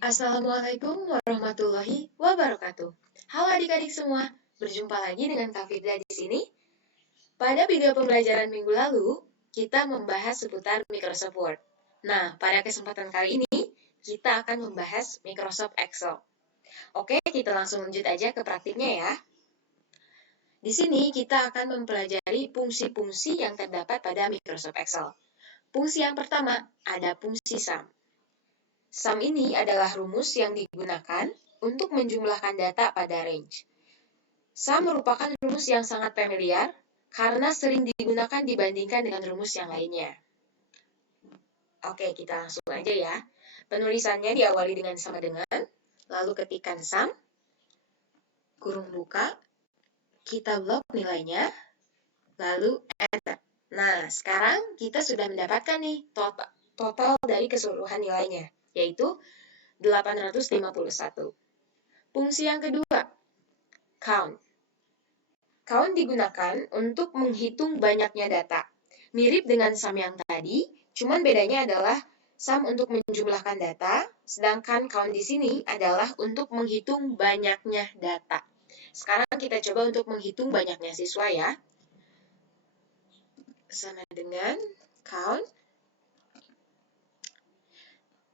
Assalamualaikum warahmatullahi wabarakatuh. Halo adik-adik semua, berjumpa lagi dengan Kak Firda di sini. Pada video pembelajaran minggu lalu, kita membahas seputar Microsoft Word. Nah, pada kesempatan kali ini, kita akan membahas Microsoft Excel. Oke, kita langsung lanjut aja ke praktiknya ya. Di sini kita akan mempelajari fungsi-fungsi yang terdapat pada Microsoft Excel. Fungsi yang pertama ada fungsi sum. Sum ini adalah rumus yang digunakan untuk menjumlahkan data pada range. Sum merupakan rumus yang sangat familiar karena sering digunakan dibandingkan dengan rumus yang lainnya. Oke, kita langsung aja ya. Penulisannya diawali dengan sama dengan, lalu ketikkan sum, kurung buka, kita blok nilainya, lalu enter. Nah, sekarang kita sudah mendapatkan nih total dari keseluruhan nilainya, yaitu 851. Fungsi yang kedua, count. Count digunakan untuk menghitung banyaknya data. Mirip dengan sum yang tadi, cuman bedanya adalah sum untuk menjumlahkan data, sedangkan count di sini adalah untuk menghitung banyaknya data. Sekarang kita coba untuk menghitung banyaknya siswa ya. Sama dengan count.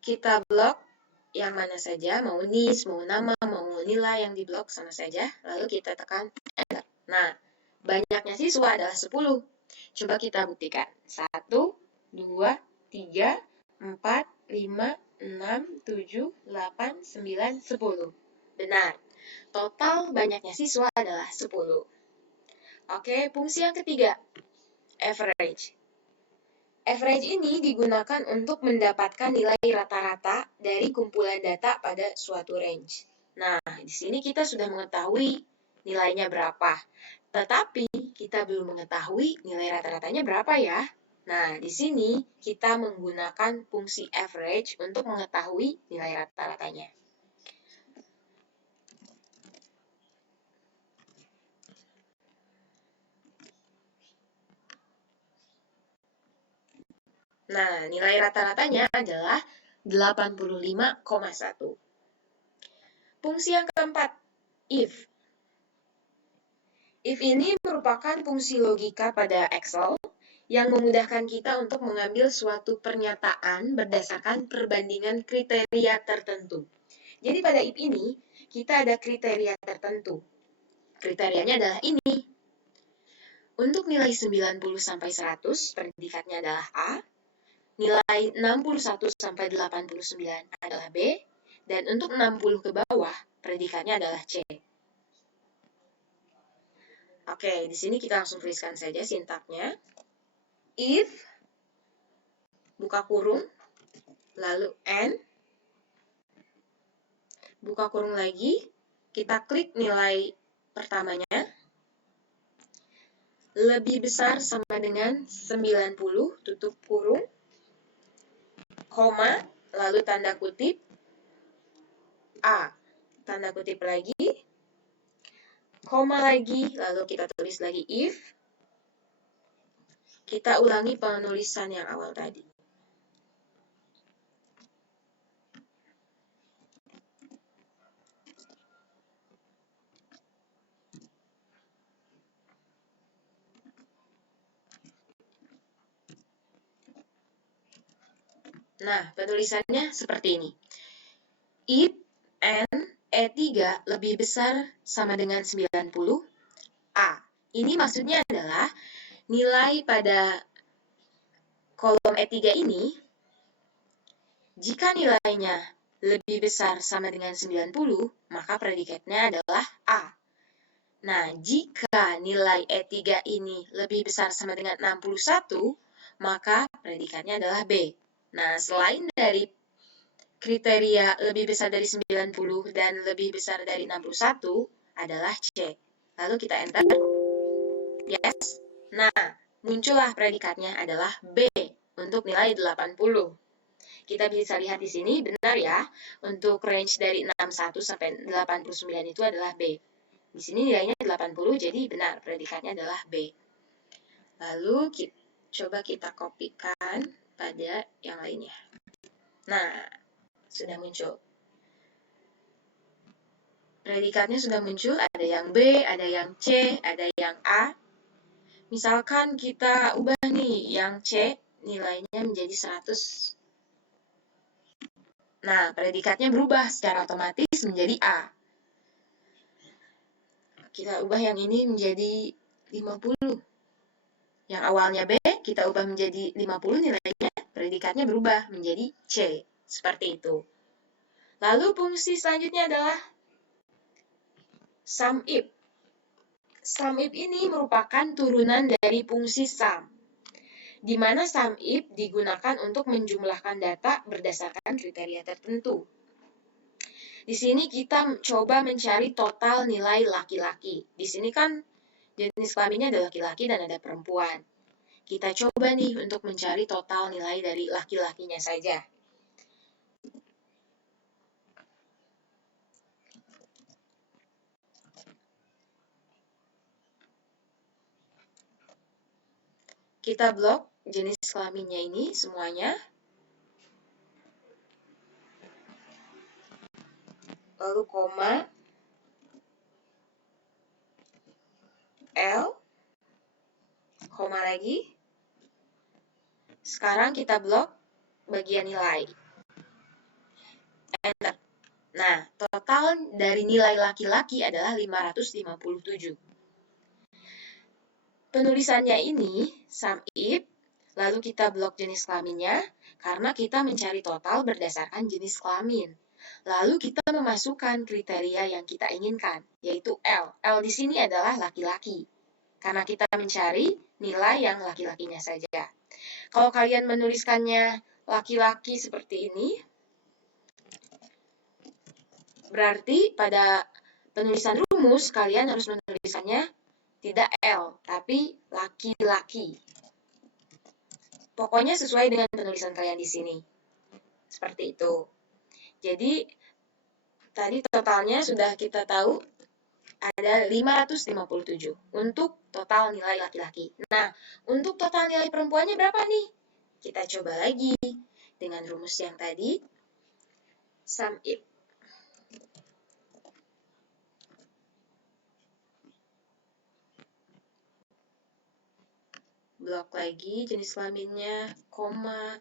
Kita blok yang mana saja, mau nis, mau nama, mau nilai yang diblok sama saja, lalu kita tekan enter. Nah, banyaknya siswa adalah 10. Coba kita buktikan. 1, 2, 3, 4, 5, 6, 7, 8, 9, 10. Benar. Total banyaknya siswa adalah 10. Oke, fungsi yang ketiga, average. Average ini digunakan untuk mendapatkan nilai rata-rata dari kumpulan data pada suatu range. Nah, di sini kita sudah mengetahui nilainya berapa. Tetapi kita belum mengetahui nilai rata-ratanya berapa ya. Nah, di sini kita menggunakan fungsi average untuk mengetahui nilai rata-ratanya. Nah, nilai rata-ratanya adalah 85,1. Fungsi yang keempat, if. If ini merupakan fungsi logika pada Excel yang memudahkan kita untuk mengambil suatu pernyataan berdasarkan perbandingan kriteria tertentu. Jadi pada if ini, kita ada kriteria tertentu. Kriterianya adalah ini. Untuk nilai 90 sampai 100, predikatnya adalah A. Nilai 61 sampai 89 adalah B. Dan untuk 60 ke bawah, predikatnya adalah C. Oke, di sini kita langsung tuliskan saja sintaknya. If, buka kurung, lalu N, buka kurung lagi, kita klik nilai pertamanya, lebih besar sama dengan 90, tutup kurung, koma, lalu tanda kutip, A, tanda kutip lagi, koma lagi, lalu kita tulis lagi if, kita ulangi penulisan yang awal tadi. Nah, penulisannya seperti ini. If N E3 lebih besar sama dengan 90, A. Ini maksudnya adalah nilai pada kolom E3 ini, jika nilainya lebih besar sama dengan 90, maka predikatnya adalah A. Nah, jika nilai E3 ini lebih besar sama dengan 61, maka predikatnya adalah B. Nah, selain dari kriteria lebih besar dari 90 dan lebih besar dari 61 adalah C. Lalu kita enter. Yes. Nah, muncullah predikatnya adalah B untuk nilai 80. Kita bisa lihat di sini, benar ya, untuk range dari 61 sampai 89 itu adalah B. Di sini nilainya 80, jadi benar, predikatnya adalah B. Lalu, coba kita kopikan pada yang lainnya. Nah, sudah muncul. predikatnya sudah muncul, ada yang B, ada yang C, ada yang A. Misalkan kita ubah nih, yang C nilainya menjadi 100. Nah, predikatnya berubah secara otomatis menjadi A. Kita ubah yang ini menjadi 50. Yang awalnya B, kita ubah menjadi 50 nilainya, predikatnya berubah menjadi C. Seperti itu. Lalu fungsi selanjutnya adalah sum if. Sum if ini merupakan turunan dari fungsi sum, di mana sum if digunakan untuk menjumlahkan data berdasarkan kriteria tertentu. Di sini kita coba mencari total nilai laki-laki. Di sini kan jenis kelaminnya ada laki-laki dan ada perempuan. Kita coba nih untuk mencari total nilai dari laki-lakinya saja. Kita blok jenis kelaminnya ini semuanya. Lalu koma, L, koma lagi. Sekarang kita blok bagian nilai. Enter. Nah, total dari nilai laki-laki adalah 557. Penulisannya ini sum if, lalu kita blok jenis kelaminnya, karena kita mencari total berdasarkan jenis kelamin. Lalu kita memasukkan kriteria yang kita inginkan, yaitu L. L di sini adalah laki-laki, karena kita mencari nilai yang laki-lakinya saja. Kalau kalian menuliskannya laki-laki seperti ini, berarti pada penulisan rumus kalian harus menulisannya tidak L, tapi laki-laki. Pokoknya sesuai dengan penulisan kalian di sini. Seperti itu. Jadi, tadi totalnya sudah kita tahu ada 557 untuk total nilai laki-laki. Nah, untuk total nilai perempuannya berapa nih? Kita coba lagi dengan rumus yang tadi. Sum if. Blok lagi jenis kelaminnya, koma,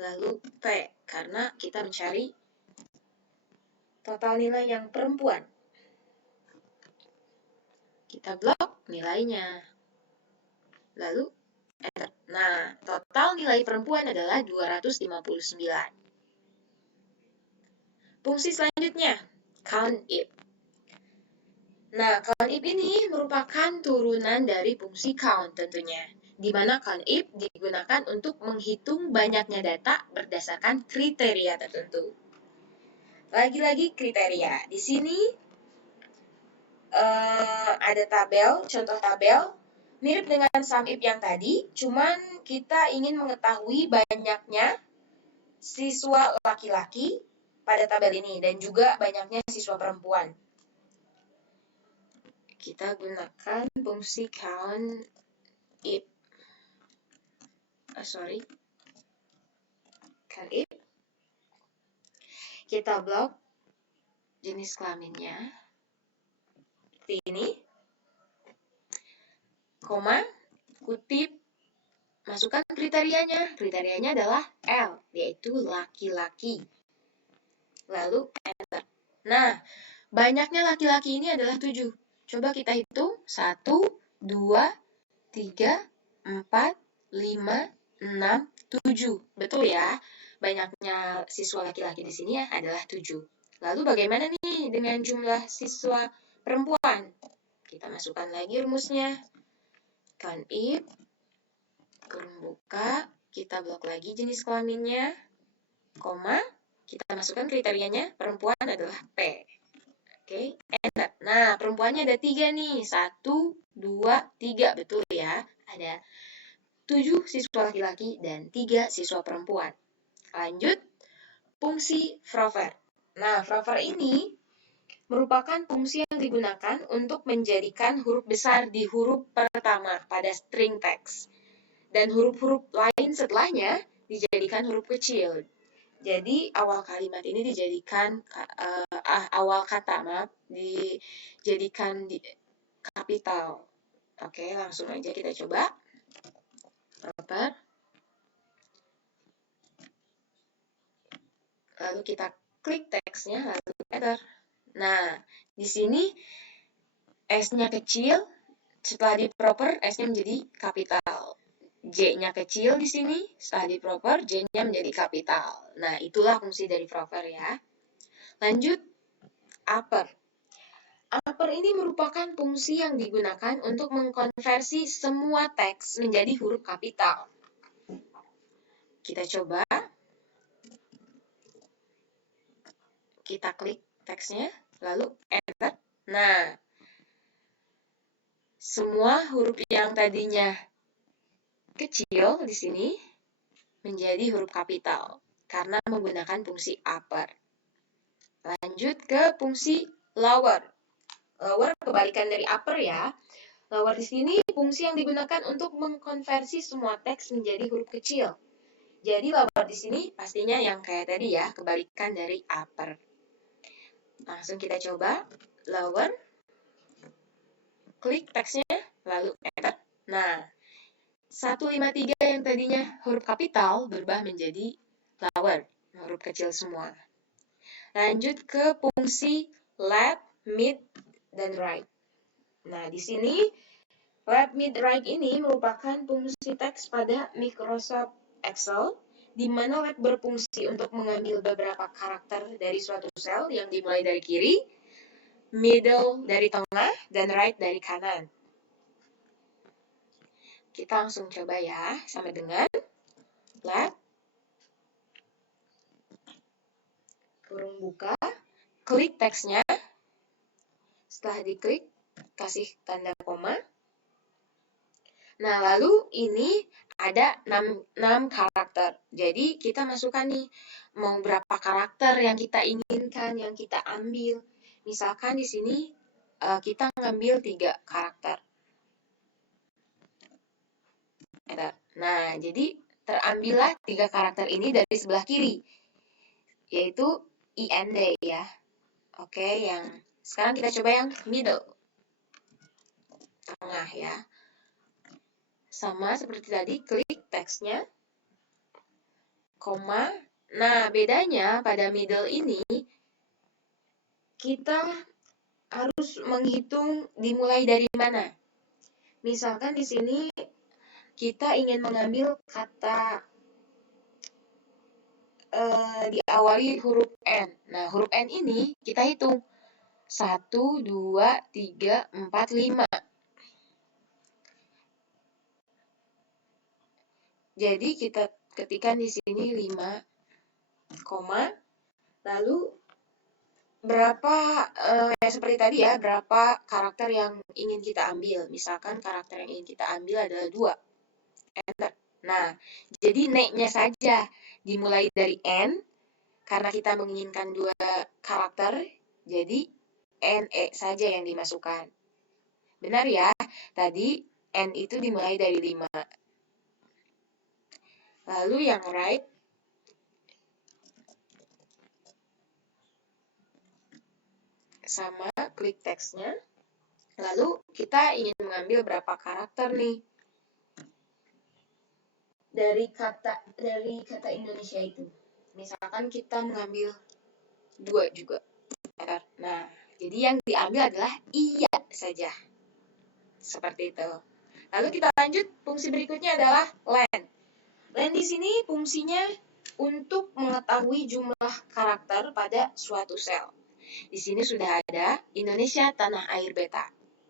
lalu P, karena kita mencari total nilai yang perempuan. Kita blok nilainya. Lalu enter. Nah, total nilai perempuan adalah 259. Fungsi selanjutnya, count if. Nah, count if ini merupakan turunan dari fungsi count tentunya, di mana count if digunakan untuk menghitung banyaknya data berdasarkan kriteria tertentu. Lagi-lagi kriteria. Di sini ada tabel, contoh tabel, mirip dengan sum if yang tadi, cuman kita ingin mengetahui banyaknya siswa laki-laki pada tabel ini, dan juga banyaknya siswa perempuan. Kita gunakan fungsi count if. Count if. Kita blok jenis kelaminnya. Seperti ini. Koma, kutip, masukkan kriterianya. Kriterianya adalah L, yaitu laki-laki. Lalu enter. Nah, banyaknya laki-laki ini adalah 7. Coba kita hitung. 1, 2, 3, 4, 5, 6, 7. Betul ya? Banyaknya siswa laki-laki di sini adalah 7. Lalu bagaimana nih dengan jumlah siswa perempuan? Kita masukkan lagi rumusnya. Count if, kurung buka, kita blok lagi jenis kelaminnya, koma, kita masukkan kriterianya, perempuan adalah P. Oke, enter. Nah, perempuannya ada 3 nih. 1, 2, 3. Betul ya? Ada 7 siswa laki-laki dan 3 siswa perempuan. Lanjut, fungsi Frover. Nah, Frover ini merupakan fungsi yang digunakan untuk menjadikan huruf besar di huruf pertama pada string teks. Dan huruf-huruf lain setelahnya dijadikan huruf kecil. Jadi awal kalimat ini dijadikan awal kata dijadikan kapital. Oke, langsung aja kita coba. Proper. Lalu kita klik teksnya, lalu enter. Nah, di sini S-nya kecil, setelah di proper S-nya menjadi kapital. J-nya kecil di sini, setelah di proper J-nya menjadi kapital. Nah, itulah fungsi dari proper ya. Lanjut, upper. Upper ini merupakan fungsi yang digunakan untuk mengkonversi semua teks menjadi huruf kapital. Kita coba. Kita klik teksnya, lalu enter. Nah, semua huruf yang tadinya kecil di sini menjadi huruf kapital karena menggunakan fungsi upper. Lanjut ke fungsi lower. Lower kebalikan dari upper ya. Lower di sini fungsi yang digunakan untuk mengkonversi semua teks menjadi huruf kecil. Jadi lower di sini pastinya yang kayak tadi ya, kebalikan dari upper. Langsung kita coba lower. Klik teksnya, lalu enter. Nah, 153 yang tadinya huruf kapital berubah menjadi lower, huruf kecil semua. Lanjut ke fungsi left, mid, dan right. Nah, di sini left, mid, right ini merupakan fungsi teks pada Microsoft Excel, di mana left berfungsi untuk mengambil beberapa karakter dari suatu sel yang dimulai dari kiri, middle dari tengah, dan right dari kanan. Kita langsung coba ya, sama dengan left, kurung buka, klik teksnya, setelah diklik, kasih tanda koma. Nah, lalu ini ada 6 karakter. Jadi, kita masukkan nih, mau berapa karakter yang kita inginkan, yang kita ambil. Misalkan di sini, kita ngambil 3 karakter. Nah, jadi terambillah 3 karakter ini dari sebelah kiri, yaitu IND ya. Oke, yang sekarang kita coba yang middle, tengah ya. Sama seperti tadi, klik teksnya, koma. Nah, bedanya pada middle ini, kita harus menghitung dimulai dari mana. Misalkan di sini kita ingin mengambil kata diawali huruf N. Nah, huruf N ini kita hitung 1, 2, 3, 4, 5. Jadi kita ketikkan di sini 5, koma, lalu berapa seperti tadi ya, berapa karakter yang ingin kita ambil. Misalkan karakter yang ingin kita ambil adalah 2. Enter. Nah, jadi naiknya saja dimulai dari N, karena kita menginginkan 2 karakter, jadi NE saja yang dimasukkan. Benar ya, tadi N itu dimulai dari 5. Lalu yang right, sama klik teksnya, lalu kita ingin mengambil berapa karakter nih dari kata Indonesia itu. Misalkan kita mengambil 2 juga. Nah, jadi yang diambil adalah iya saja. Seperti itu. Lalu kita lanjut, fungsi berikutnya adalah len. Len di sini fungsinya untuk mengetahui jumlah karakter pada suatu sel. Di sini sudah ada Indonesia tanah air beta.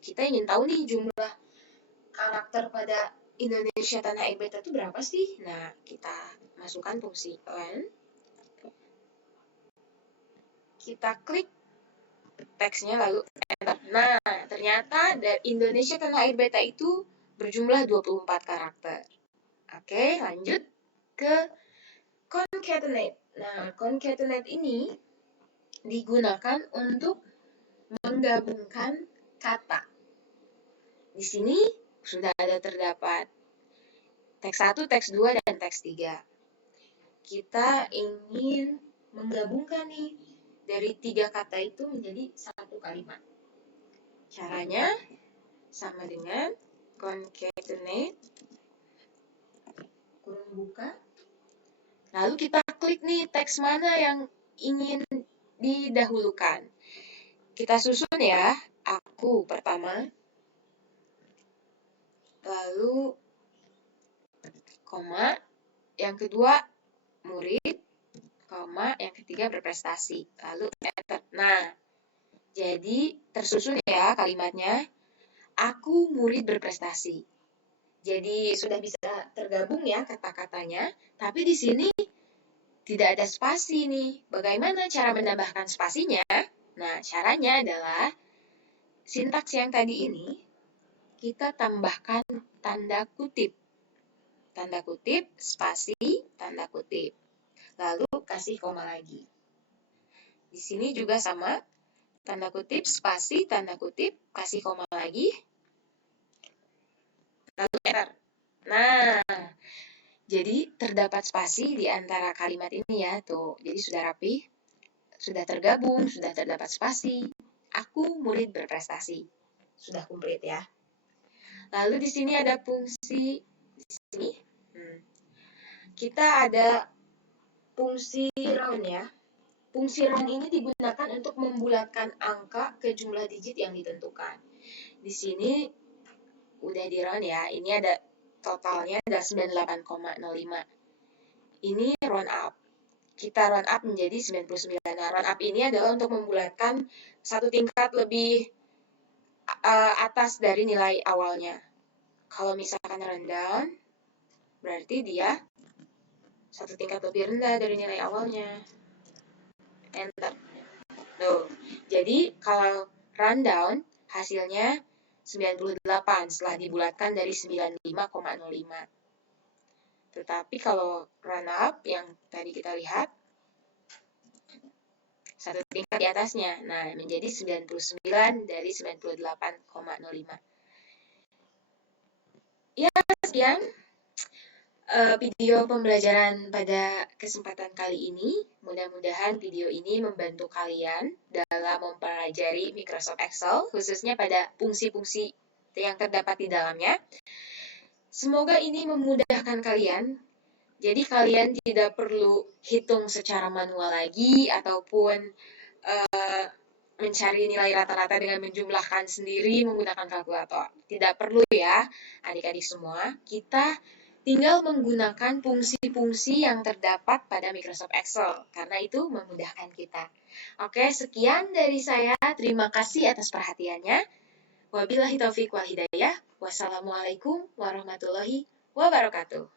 Kita ingin tahu nih jumlah karakter pada Indonesia tanah air beta itu berapa sih? Nah, kita masukkan fungsi len. Kita klik teksnya lalu enter. Nah, ternyata dari Indonesia tanah air beta itu berjumlah 24 karakter. Oke, lanjut ke concatenate. Nah, concatenate ini digunakan untuk menggabungkan kata. Di sini sudah ada terdapat teks 1, teks 2, dan teks 3. kita ingin menggabungkan nih dari 3 kata itu menjadi satu kalimat. Caranya sama dengan concatenate, kurung buka. Lalu kita klik nih teks mana yang ingin didahulukan. Kita susun ya, aku pertama, lalu koma, yang kedua murid, koma, yang ketiga berprestasi, lalu enter. Nah, jadi tersusun ya kalimatnya, aku murid berprestasi. Jadi sudah bisa tergabung ya kata-katanya, tapi di sini tidak ada spasi nih. Bagaimana cara menambahkan spasinya? Nah, caranya adalah sintaks yang tadi ini kita tambahkan tanda kutip. Tanda kutip, spasi, tanda kutip. Lalu kasih koma lagi. Di sini juga sama, tanda kutip, spasi, tanda kutip, kasih koma lagi. Lalu enter. Nah, jadi terdapat spasi di antara kalimat ini ya, tuh. Jadi sudah rapi, sudah tergabung, sudah terdapat spasi. Aku murid berprestasi. Sudah komplit ya. Lalu di sini ada fungsi di sini. Kita ada fungsi round ya. Fungsi round ini digunakan untuk membulatkan angka ke jumlah digit yang ditentukan. Di sini udah di round ya. Ini ada totalnya ada 98,05. Ini round up. Kita round up menjadi 99. Nah, round up ini adalah untuk membulatkan satu tingkat lebih atas dari nilai awalnya. Kalau misalkan rundown, berarti dia satu tingkat lebih rendah dari nilai awalnya. Enter. Tuh. Jadi kalau rundown hasilnya 98 setelah dibulatkan dari 95,05. Tetapi kalau run up yang tadi kita lihat satu tingkat di atasnya. Nah, menjadi 99 dari 98,05. Ya, sekian video pembelajaran pada kesempatan kali ini. Mudah-mudahan video ini membantu kalian dalam mempelajari Microsoft Excel, khususnya pada fungsi-fungsi yang terdapat di dalamnya. Semoga ini memudahkan kalian. Jadi kalian tidak perlu hitung secara manual lagi, ataupun mencari nilai rata-rata dengan menjumlahkan sendiri menggunakan kalkulator. Tidak perlu ya, adik-adik semua. Kita tinggal menggunakan fungsi-fungsi yang terdapat pada Microsoft Excel, karena itu memudahkan kita. Oke, sekian dari saya. Terima kasih atas perhatiannya. Wabillahi taufiq wal hidayah. Wassalamualaikum warahmatullahi wabarakatuh.